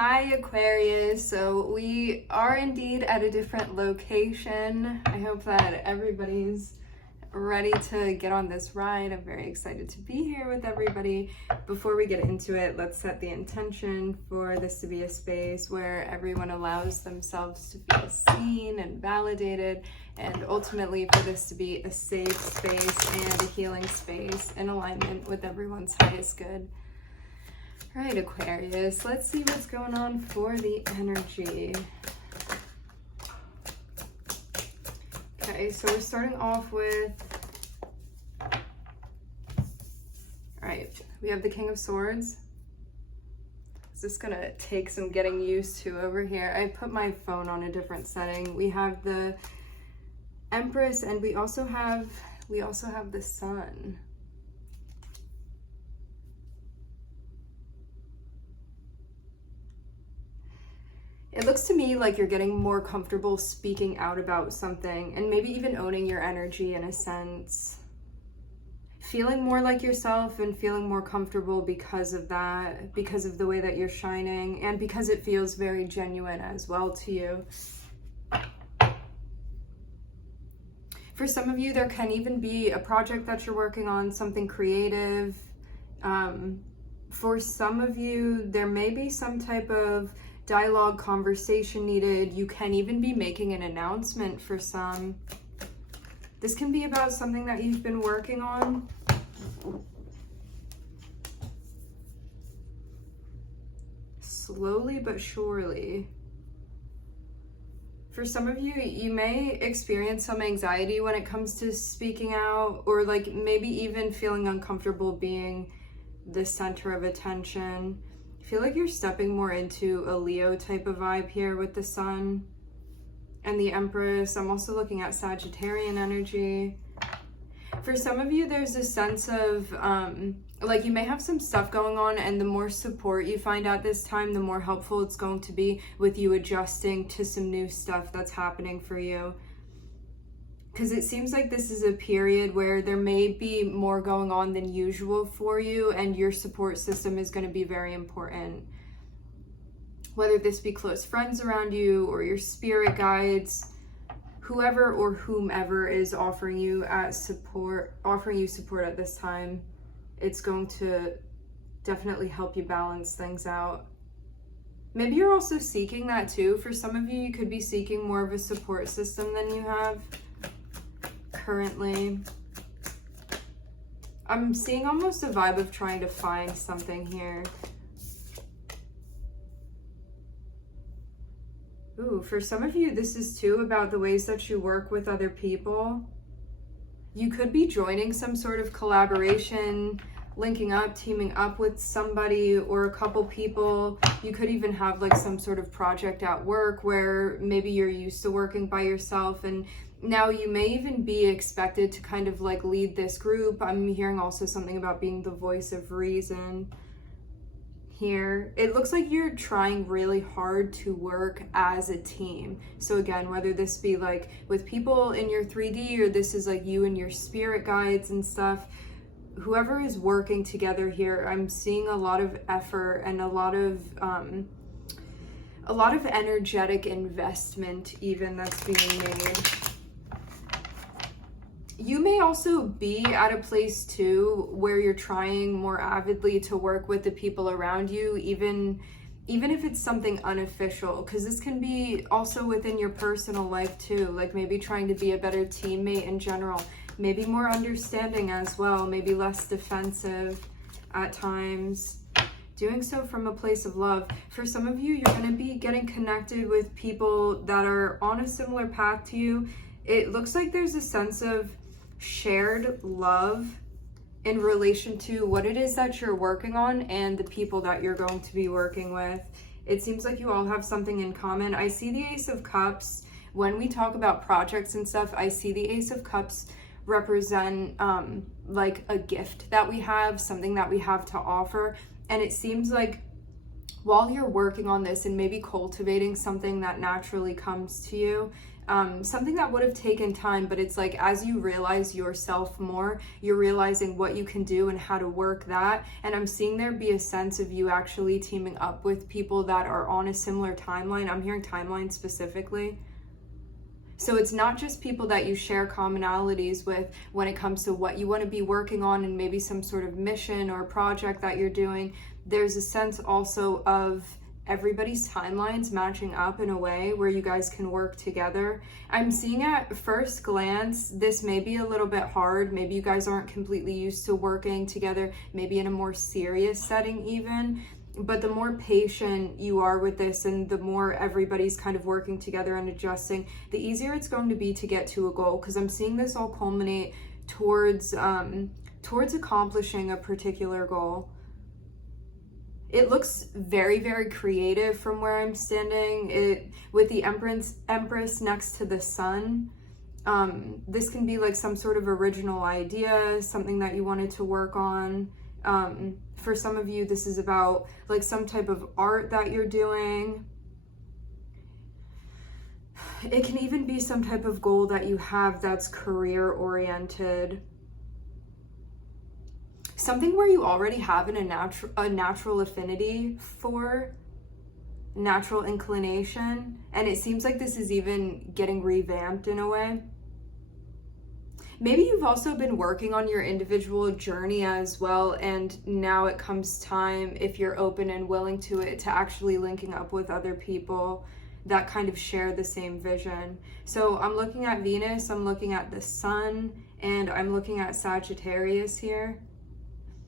Hi Aquarius, so we are indeed at a different location. I hope that everybody's ready to get on this ride. I'm very excited to be here with everybody. Before we get into it, let's set the intention for this to be a space where everyone allows themselves to feel seen and validated, and ultimately for this to be a safe space and a healing space in alignment with everyone's highest good. All right, Aquarius, let's see what's going on for the energy. Okay, so we're starting off with, all right, we have the King of Swords. This is gonna take some getting used to over here. I put my phone on a different setting. We have the Empress, and we also have the Sun. It looks to me like you're getting more comfortable speaking out about something and maybe even owning your energy in a sense. Feeling more like yourself and feeling more comfortable because of that, because of the way that you're shining, and because it feels very genuine as well to you. For some of you, there can even be a project that you're working on, something creative. For some of you, there may be some type of dialogue, conversation needed. You can even be making an announcement for some. This can be about something that you've been working on. Slowly but surely. For some of you, you may experience some anxiety when it comes to speaking out, or like maybe even feeling uncomfortable being the center of attention. I feel like you're stepping more into a Leo type of vibe here with the Sun and the Empress. I'm also looking at Sagittarian energy. For some of you, there's a sense of like you may have some stuff going on, and the more support you find at this time, the more helpful it's going to be with you adjusting to some new stuff that's happening for you. Because it seems like this is a period where there may be more going on than usual for you, and your support system is going to be very important. Whether this be close friends around you or your spirit guides, whoever or whomever is offering you support at this time, it's going to definitely help you balance things out. Maybe you're also seeking that too. For some of you, you could be seeking more of a support system than you have currently. I'm seeing almost a vibe of trying to find something here. Ooh, for some of you, this is too about the ways that you work with other people. You could be joining some sort of collaboration, linking up, teaming up with somebody or a couple people. You could even have like some sort of project at work where maybe you're used to working by yourself, and now you may even be expected to kind of like lead this group. I'm hearing also something about being the voice of reason here. It looks like you're trying really hard to work as a team. So again, whether this be like with people in your 3D, or this is like you and your spirit guides and stuff, whoever is working together here, I'm seeing a lot of effort and a lot of energetic investment even that's being made. You may also be at a place too where you're trying more avidly to work with the people around you, even if it's something unofficial, because this can be also within your personal life too, like maybe trying to be a better teammate in general, maybe more understanding as well, maybe less defensive at times, doing so from a place of love. For some of you, you're going to be getting connected with people that are on a similar path to you. It looks like there's a sense of shared love in relation to what it is that you're working on and the people that you're going to be working with. It seems like you all have something in common. I see the Ace of Cups. When we talk about projects and stuff, I see the Ace of Cups represent like a gift that we have, something that we have to offer. And it seems like while you're working on this and maybe cultivating something that naturally comes to you, something that would have taken time, but it's like as you realize yourself more, you're realizing what you can do and how to work that. And I'm seeing there be a sense of you actually teaming up with people that are on a similar timeline. I'm hearing timeline specifically. So it's not just people that you share commonalities with when it comes to what you want to be working on and maybe some sort of mission or project that you're doing. There's a sense also of everybody's timelines matching up in a way where you guys can work together. I'm seeing at first glance, this may be a little bit hard. Maybe you guys aren't completely used to working together, maybe in a more serious setting even. But the more patient you are with this and the more everybody's kind of working together and adjusting, the easier it's going to be to get to a goal. Because I'm seeing this all culminate towards accomplishing a particular goal. It looks very, very creative from where I'm standing. With the Empress next to the Sun. This can be like some sort of original idea, something that you wanted to work on. For some of you, this is about like some type of art that you're doing. It can even be some type of goal that you have that's career oriented. Something where you already have a natural affinity for, natural inclination. And it seems like this is even getting revamped in a way. Maybe you've also been working on your individual journey as well, and now it comes time, if you're open and willing to it, to actually linking up with other people that kind of share the same vision. So I'm looking at Venus, I'm looking at the Sun, and I'm looking at Sagittarius here.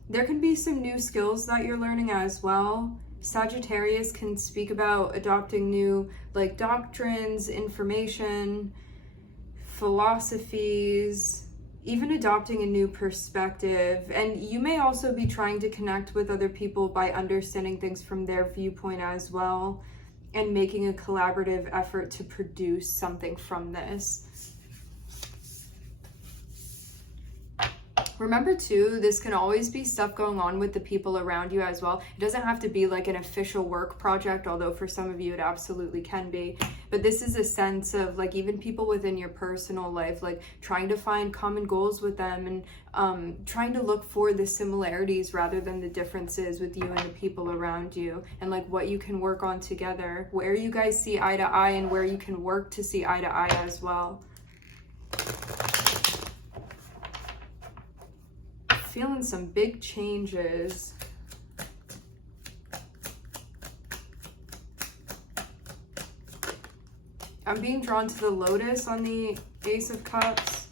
There can be some new skills that you're learning as well. Sagittarius can speak about adopting new like doctrines, information, philosophies, even adopting a new perspective. And you may also be trying to connect with other people by understanding things from their viewpoint as well, and making a collaborative effort to produce something from this. Remember too, this can always be stuff going on with the people around you as well. It doesn't have to be like an official work project, although for some of you it absolutely can be. But this is a sense of like even people within your personal life, like trying to find common goals with them and trying to look for the similarities rather than the differences with you and the people around you, and like what you can work on together, where you guys see eye to eye and where you can work to see eye to eye as well. Feeling some big changes. I'm being drawn to the Lotus on the Ace of Cups.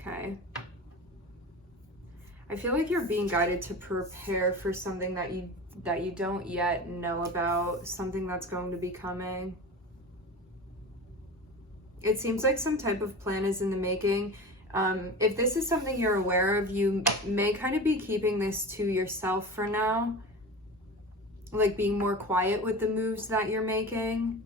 Okay. I feel like you're being guided to prepare for something that you don't yet know about, something that's going to be coming. It seems like some type of plan is in the making. If this is something you're aware of, you may kind of be keeping this to yourself for now. Like being more quiet with the moves that you're making.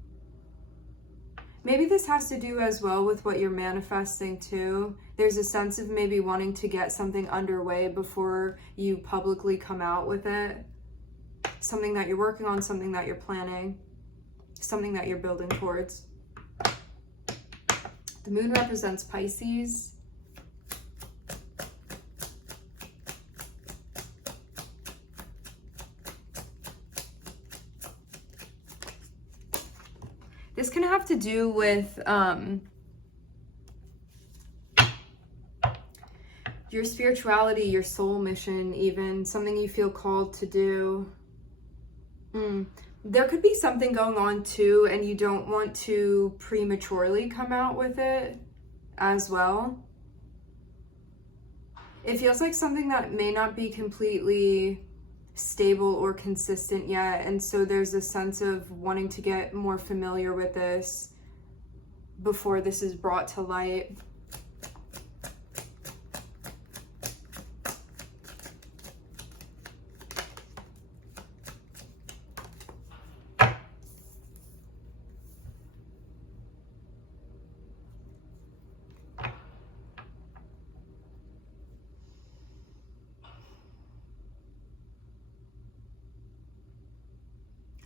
Maybe this has to do as well with what you're manifesting too. There's a sense of maybe wanting to get something underway before you publicly come out with it. Something that you're working on, something that you're planning, something that you're building towards. The moon represents Pisces. This can have to do with your spirituality, your soul mission, even something you feel called to do. There could be something going on too, and you don't want to prematurely come out with it as well. It feels like something that may not be completely stable or consistent yet, and so there's a sense of wanting to get more familiar with this before this is brought to light.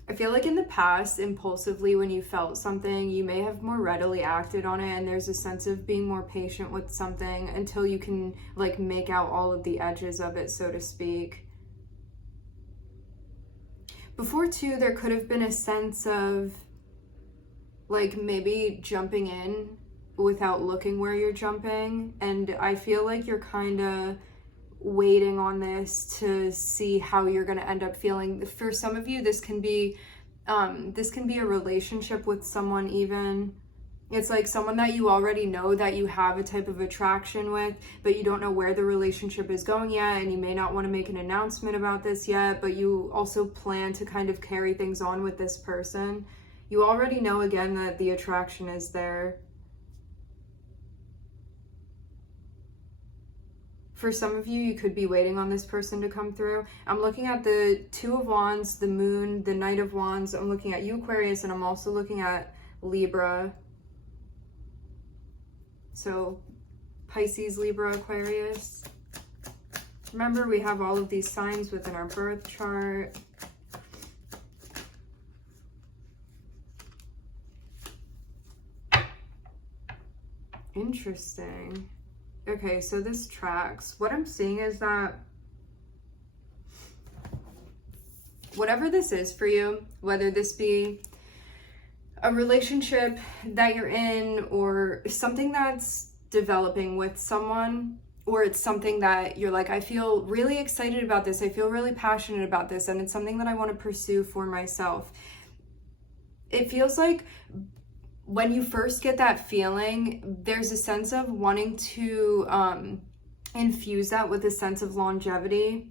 I feel like in the past, impulsively, when you felt something, you may have more readily acted on it, and there's a sense of being more patient with something until you can like make out all of the edges of it, so to speak. Before too, there could have been a sense of like maybe jumping in without looking where you're jumping, and I feel like you're kind of waiting on this to see how you're going to end up feeling. For some of you, this can be a relationship with someone. Even it's like someone that you already know that you have a type of attraction with, but you don't know where the relationship is going yet, and you may not want to make an announcement about this yet, but you also plan to kind of carry things on with this person. You already know, again, that the attraction is there. For some of you, you could be waiting on this person to come through. I'm looking at the Two of Wands, the Moon, the Knight of Wands. I'm looking at you, Aquarius, and I'm also looking at Libra. So Pisces, Libra, Aquarius. Remember, we have all of these signs within our birth chart. Interesting. Okay, so this tracks. What I'm seeing is that whatever this is for you, whether this be a relationship that you're in or something that's developing with someone, or it's something that you're like, I feel really excited about this, I feel really passionate about this, and it's something that I want to pursue for myself. It feels like when you first get that feeling, there's a sense of wanting to infuse that with a sense of longevity.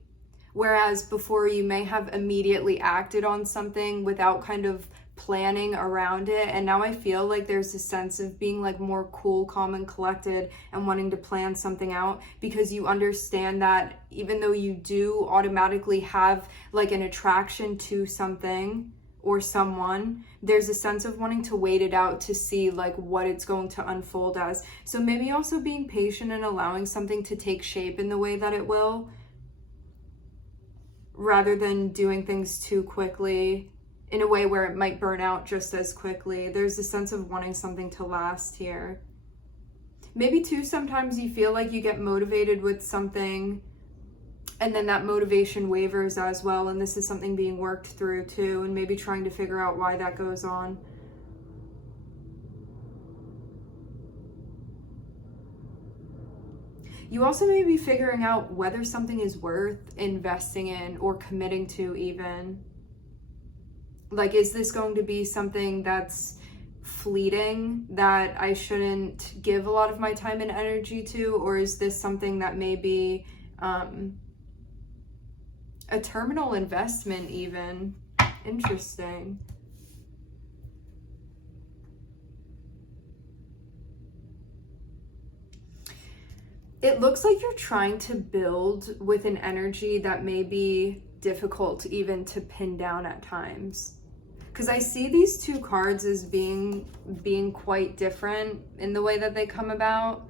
Whereas before, you may have immediately acted on something without kind of planning around it. And now I feel like there's a sense of being like more cool, calm, and collected and wanting to plan something out, because you understand that even though you do automatically have like an attraction to something or someone, there's a sense of wanting to wait it out to see like what it's going to unfold as. So maybe also being patient and allowing something to take shape in the way that it will, rather than doing things too quickly in a way where it might burn out just as quickly. There's a sense of wanting something to last here. Maybe too, sometimes you feel like you get motivated with something and then that motivation wavers as well, and this is something being worked through too, and maybe trying to figure out why that goes on. You also may be figuring out whether something is worth investing in or committing to even. Like, is this going to be something that's fleeting that I shouldn't give a lot of my time and energy to, or is this something that may be a terminal investment even? Interesting. It looks like you're trying to build with an energy that may be difficult even to pin down at times. Because I see these two cards as being quite different in the way that they come about.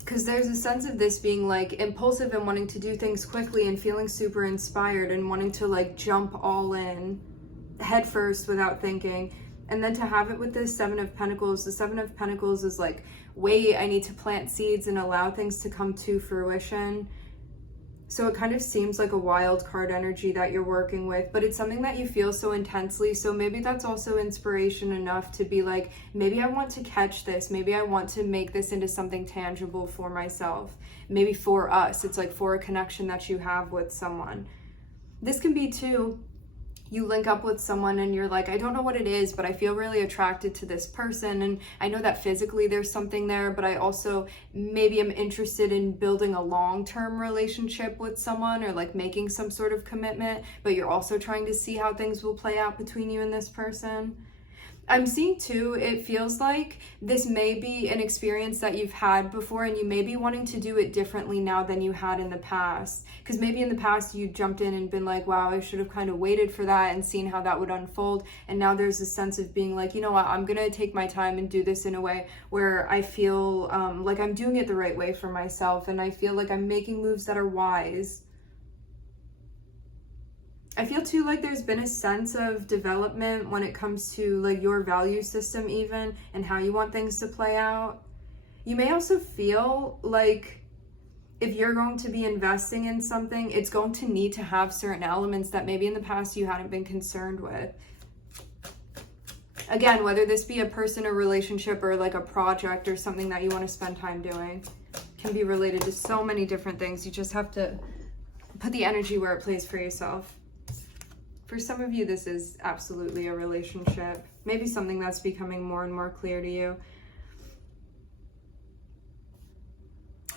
Because there's a sense of this being like impulsive and wanting to do things quickly and feeling super inspired and wanting to like jump all in head first without thinking. And then to have it with the Seven of Pentacles, the Seven of Pentacles is like, wait, I need to plant seeds and allow things to come to fruition. So it kind of seems like a wild card energy that you're working with, but it's something that you feel so intensely. So maybe that's also inspiration enough to be like, maybe I want to catch this. Maybe I want to make this into something tangible for myself. Maybe for us, it's like for a connection that you have with someone. This can be too, you link up with someone and you're like, I don't know what it is, but I feel really attracted to this person. And I know that physically there's something there, but I also maybe am interested in building a long-term relationship with someone, or like making some sort of commitment, but you're also trying to see how things will play out between you and this person. I'm seeing too, it feels like this may be an experience that you've had before, and you may be wanting to do it differently now than you had in the past. Because maybe in the past you jumped in and been like, wow, I should have kind of waited for that and seen how that would unfold. And now there's a sense of being like, you know what, I'm gonna take my time and do this in a way where I feel like I'm doing it the right way for myself, and I feel like I'm making moves that are wise. I feel too like there's been a sense of development when it comes to like your value system even, and how you want things to play out. You may also feel like if you're going to be investing in something, it's going to need to have certain elements that maybe in the past you hadn't been concerned with. Again, whether this be a person, a relationship, or like a project or something that you want to spend time doing, can be related to so many different things. You just have to put the energy where it plays for yourself. For some of you, this is absolutely a relationship. Maybe something that's becoming more and more clear to you.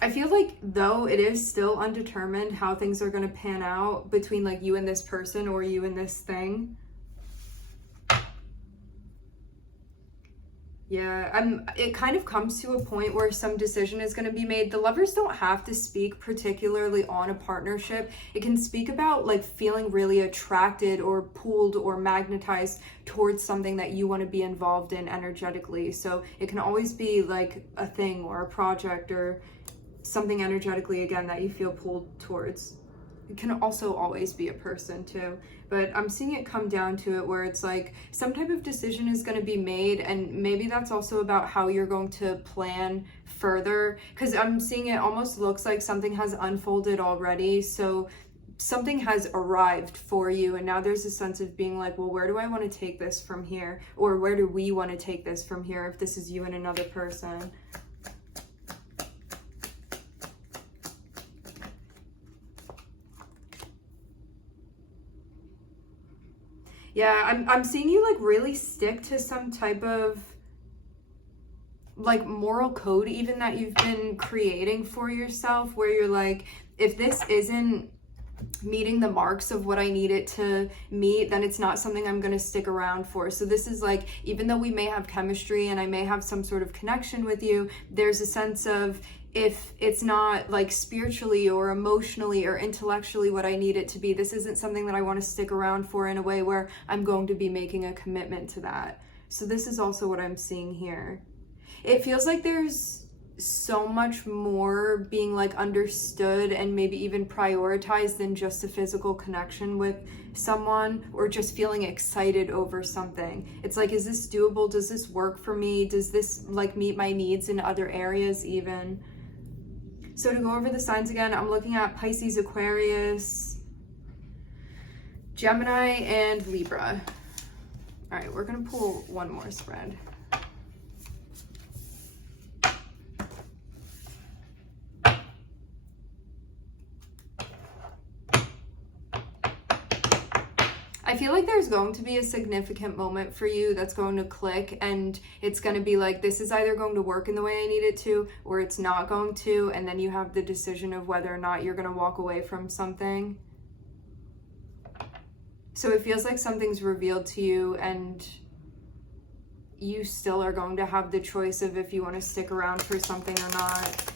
I feel like though it is still undetermined how things are going to pan out between like you and this person or you and this thing. Yeah, it kind of comes to a point where some decision is going to be made. The lovers don't have to speak particularly on a partnership. It can speak about like feeling really attracted or pulled or magnetized towards something that you want to be involved in energetically. So it can always be like a thing or a project or something energetically, again, that you feel pulled towards. It can also always be a person too, but I'm seeing it come down to it where it's like some type of decision is going to be made, and maybe that's also about how you're going to plan further, because I'm seeing it almost looks like something has unfolded already. So something has arrived for you, and now there's a sense of being like, well, where do I want to take this from here? Or where do we want to take this from here if this is you and another person? Yeah, I'm seeing you like really stick to some type of like moral code even that you've been creating for yourself, where you're like, if this isn't meeting the marks of what I need it to meet, then it's not something I'm going to stick around for. So this is like, even though we may have chemistry and I may have some sort of connection with you, there's a sense of, if it's not like spiritually or emotionally or intellectually what I need it to be, this isn't something that I want to stick around for in a way where I'm going to be making a commitment to that. So this is also what I'm seeing here. It feels like there's so much more being like understood and maybe even prioritized than just a physical connection with someone, or just feeling excited over something. It's like, is this doable? Does this work for me? Does this like meet my needs in other areas even? So to go over the signs again, I'm looking at Pisces, Aquarius, Gemini, and Libra. All right, we're gonna pull one more spread. I feel like there's going to be a significant moment for you that's going to click, and it's going to be like, this is either going to work in the way I need it to, or it's not going to, and then you have the decision of whether or not you're going to walk away from something. So it feels like something's revealed to you, and you still are going to have the choice of if you want to stick around for something or not.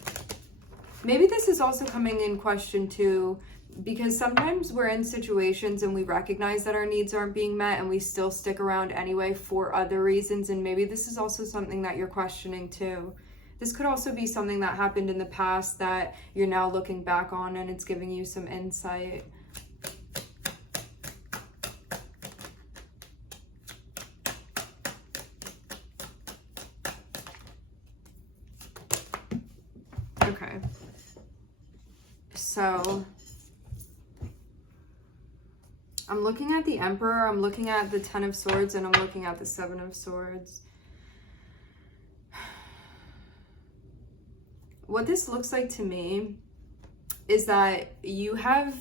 Maybe this is also coming in question too, because sometimes we're in situations and we recognize that our needs aren't being met and we still stick around anyway for other reasons. And maybe this is also something that you're questioning too. This could also be something that happened in the past that you're now looking back on, and it's giving you some insight. Okay. So I'm looking at the Emperor, I'm looking at the Ten of Swords, and I'm looking at the Seven of Swords. What this looks like to me is that you have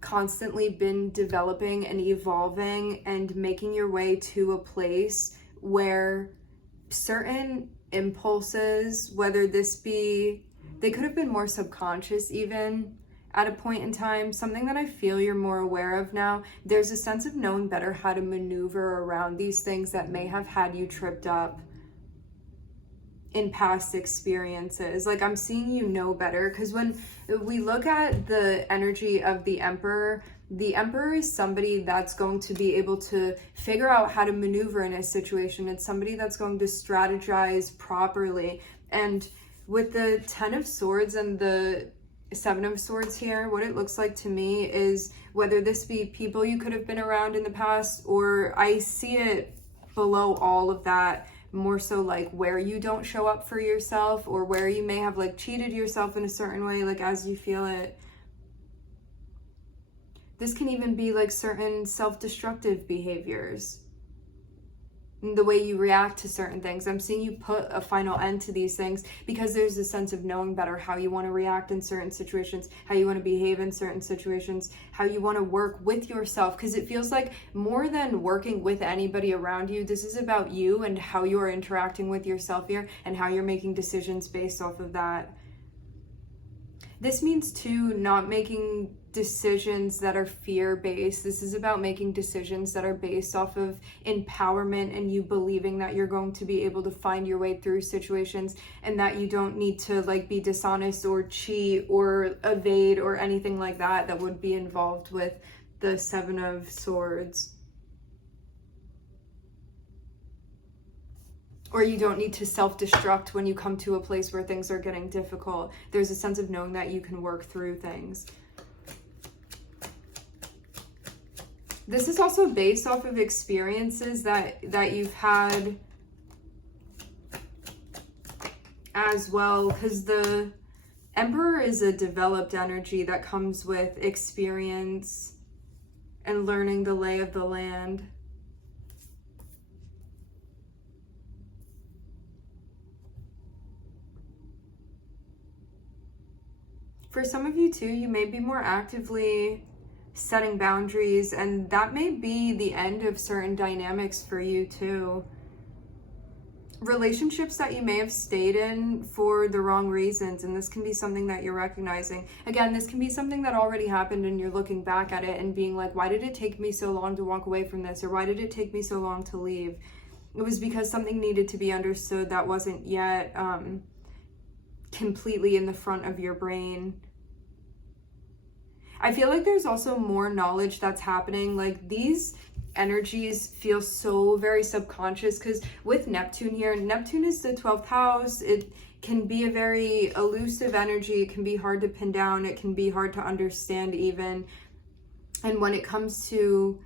constantly been developing and evolving and making your way to a place where certain impulses, whether this be, they could have been more subconscious even, at a point in time, something that I feel you're more aware of now. There's a sense of knowing better how to maneuver around these things that may have had you tripped up in past experiences. Like, I'm seeing you know better, because when we look at the energy of the Emperor is somebody that's going to be able to figure out how to maneuver in a situation. It's somebody that's going to strategize properly. And with the Ten of Swords and the Seven of Swords here, what it looks like to me is, whether this be people you could have been around in the past, or I see it below all of that, more so like where you don't show up for yourself, or where you may have like cheated yourself in a certain way, like as you feel it. This can even be like certain self-destructive behaviors, the way you react to certain things. I'm seeing you put a final end to these things because there's a sense of knowing better how you want to react in certain situations, how you want to behave in certain situations, how you want to work with yourself, because it feels like more than working with anybody around you, this is about you and how you are interacting with yourself here and how you're making decisions based off of that. This means too, not making decisions that are fear-based. This is about making decisions that are based off of empowerment and you believing that you're going to be able to find your way through situations, and that you don't need to like be dishonest or cheat or evade or anything like that that would be involved with the Seven of Swords. Or you don't need to self-destruct when you come to a place where things are getting difficult. There's a sense of knowing that you can work through things. This is also based off of experiences that you've had as well, because the Emperor is a developed energy that comes with experience and learning the lay of the land. For some of you too, you may be more actively setting boundaries, and that may be the end of certain dynamics for you too. Relationships that you may have stayed in for the wrong reasons, and this can be something that you're recognizing. Again, this can be something that already happened and you're looking back at it and being like, why did it take me so long to walk away from this? Or why did it take me so long to leave? It was because something needed to be understood that wasn't yet completely in the front of your brain. I feel like there's also more knowledge that's happening. Like these energies feel so very subconscious, because with Neptune here, Neptune is the 12th house. It can be a very elusive energy. It can be hard to pin down. It can be hard to understand even. And when it comes to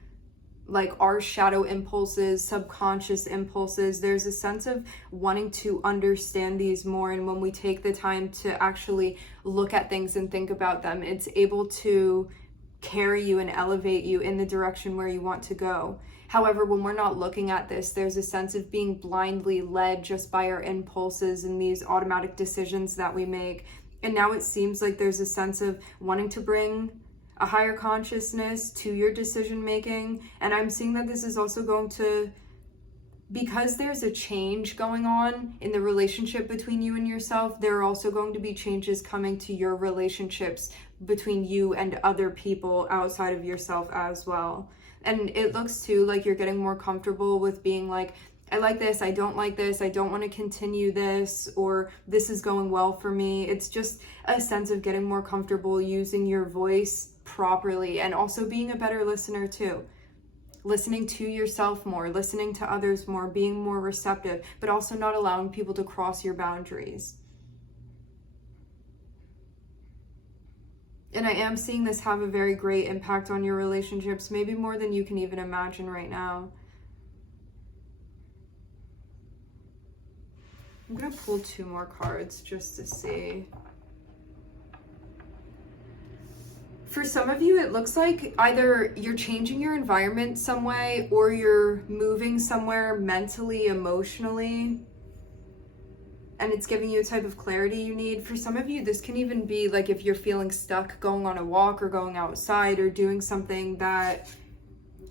like our shadow impulses, subconscious impulses, there's a sense of wanting to understand these more. And when we take the time to actually look at things and think about them, it's able to carry you and elevate you in the direction where you want to go. However, when we're not looking at this, there's a sense of being blindly led just by our impulses and these automatic decisions that we make. And now it seems like there's a sense of wanting to bring a higher consciousness to your decision making. And I'm seeing that this is also going to, because there's a change going on in the relationship between you and yourself, there are also going to be changes coming to your relationships between you and other people outside of yourself as well. And it looks too like you're getting more comfortable with being like, I like this, I don't like this, I don't want to continue this, or this is going well for me. It's just a sense of getting more comfortable using your voice properly, and also being a better listener too. Listening to yourself more, listening to others more, being more receptive, but also not allowing people to cross your boundaries. And I am seeing this have a very great impact on your relationships, maybe more than you can even imagine right now. I'm gonna pull 2 more cards just to see. For some of you, it looks like either you're changing your environment some way, or you're moving somewhere mentally, emotionally, and it's giving you a type of clarity you need. For some of you, this can even be like if you're feeling stuck, going on a walk or going outside or doing something that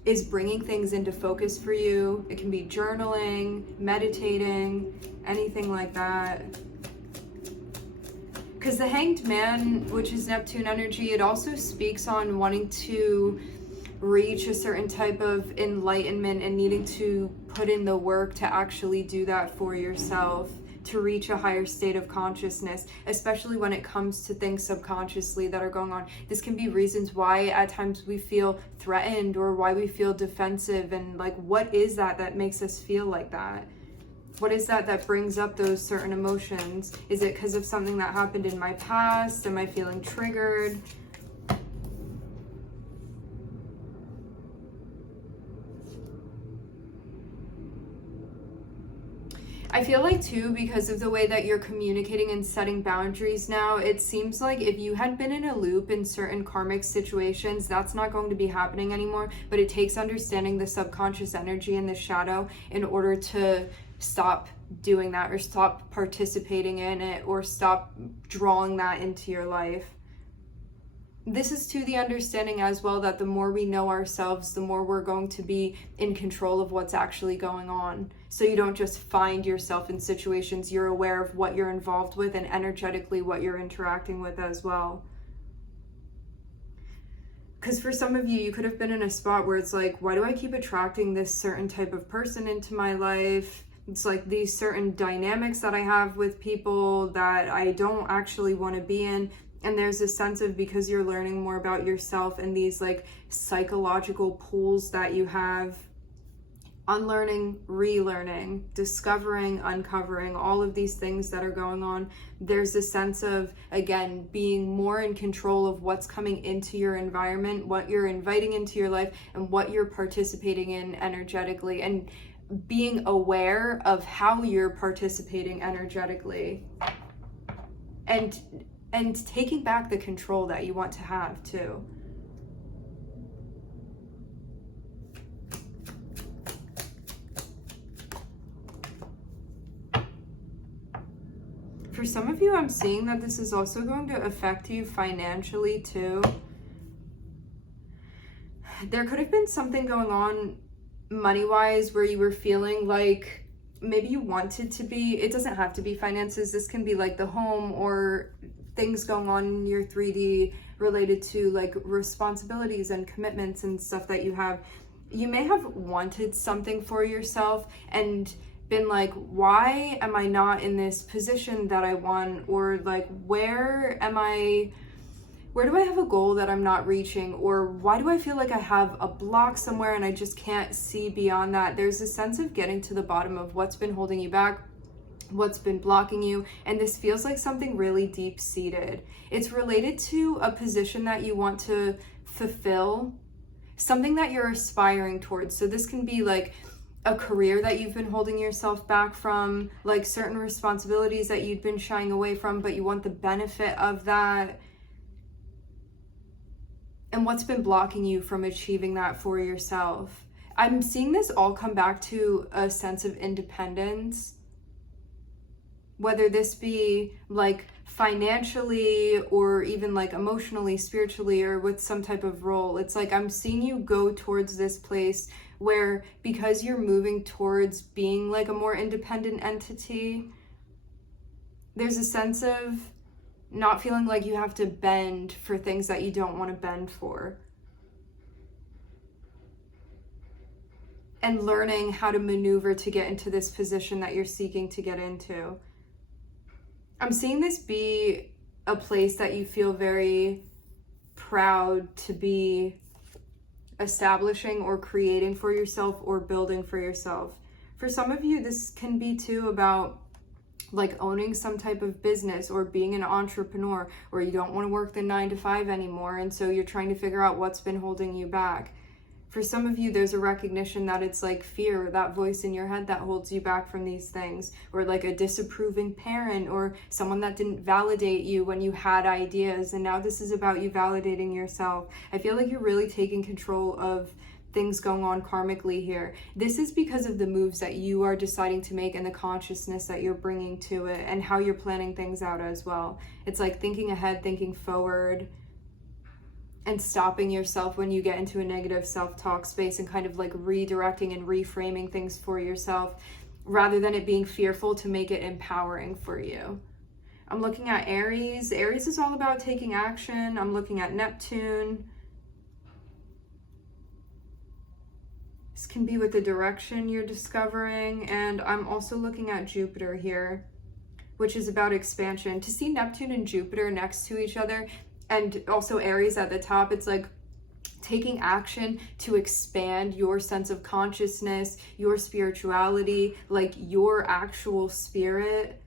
is bringing things into focus for you. It can be journaling, meditating, anything like that. Because the Hanged Man, which is Neptune energy, it also speaks on wanting to reach a certain type of enlightenment and needing to put in the work to actually do that for yourself, to reach a higher state of consciousness, especially when it comes to things subconsciously that are going on. This can be reasons why at times we feel threatened, or why we feel defensive, and like, what is that makes us feel like that? What is that brings up those certain emotions? Is it because of something that happened in my past? Am I feeling triggered? I feel like too, because of the way that you're communicating and setting boundaries now, it seems like if you had been in a loop in certain karmic situations, that's not going to be happening anymore. But it takes understanding the subconscious energy and the shadow in order to stop doing that, or stop participating in it, or stop drawing that into your life. This is to the understanding as well that the more we know ourselves, the more we're going to be in control of what's actually going on. So you don't just find yourself in situations, you're aware of what you're involved with and energetically what you're interacting with as well. Because for some of you, you could have been in a spot where it's like, why do I keep attracting this certain type of person into my life? It's like these certain dynamics that I have with people that I don't actually want to be in. And there's a sense of, because you're learning more about yourself and these like psychological pools that you have, unlearning, relearning, discovering, uncovering, all of these things that are going on. There's a sense of, again, being more in control of what's coming into your environment, what you're inviting into your life, and what you're participating in energetically, and being aware of how you're participating energetically. And taking back the control that you want to have too. For some of you, I'm seeing that this is also going to affect you financially too. There could have been something going on money-wise where you were feeling like maybe you wanted to be, it doesn't have to be finances, this can be like the home or things going on in your 3D related to like responsibilities and commitments and stuff that you have. You may have wanted something for yourself and been like, why am I not in this position that I want? Or like, where do I have a goal that I'm not reaching? Or why do I feel like I have a block somewhere and I just can't see beyond that? There's a sense of getting to the bottom of what's been holding you back, what's been blocking you, and this feels like something really deep-seated. It's related to a position that you want to fulfill, something that you're aspiring towards. So this can be like a career that you've been holding yourself back from, like certain responsibilities that you've been shying away from, but you want the benefit of that. And what's been blocking you from achieving that for yourself? I'm seeing this all come back to a sense of independence, whether this be like financially or even like emotionally, spiritually, or with some type of role. It's like I'm seeing you go towards this place where, because you're moving towards being like a more independent entity, there's a sense of not feeling like you have to bend for things that you don't want to bend for. And learning how to maneuver to get into this position that you're seeking to get into. I'm seeing this be a place that you feel very proud to be establishing or creating for yourself or building for yourself. For some of you, this can be too about like owning some type of business or being an entrepreneur, or you don't want to work the 9-to-5 anymore, and so you're trying to figure out what's been holding you back. For some of you, there's a recognition that it's like fear, that voice in your head that holds you back from these things, or like a disapproving parent or someone that didn't validate you when you had ideas, and now this is about you validating yourself. I feel like you're really taking control of things going on karmically here. This is because of the moves that you are deciding to make and the consciousness that you're bringing to it and how you're planning things out as well. It's like thinking ahead, thinking forward, and stopping yourself when you get into a negative self-talk space and kind of like redirecting and reframing things for yourself rather than it being fearful, to make it empowering for you. I'm looking at Aries. Aries is all about taking action. I'm looking at Neptune. This can be with the direction you're discovering. And I'm also looking at Jupiter here, which is about expansion. To see Neptune and Jupiter next to each other, and also Aries at the top, it's like taking action to expand your sense of consciousness, your spirituality, like your actual spirit.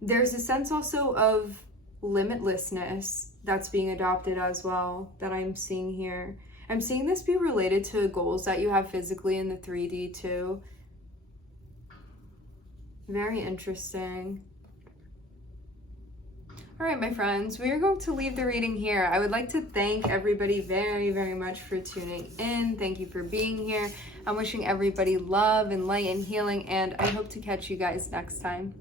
There's a sense also of limitlessness that's being adopted as well that I'm seeing here. I'm seeing this be related to goals that you have physically in the 3D too. Very interesting. All right, my friends, we are going to leave the reading here. I would like to thank everybody very, very much for tuning in. Thank you for being here. I'm wishing everybody love and light and healing, and I hope to catch you guys next time.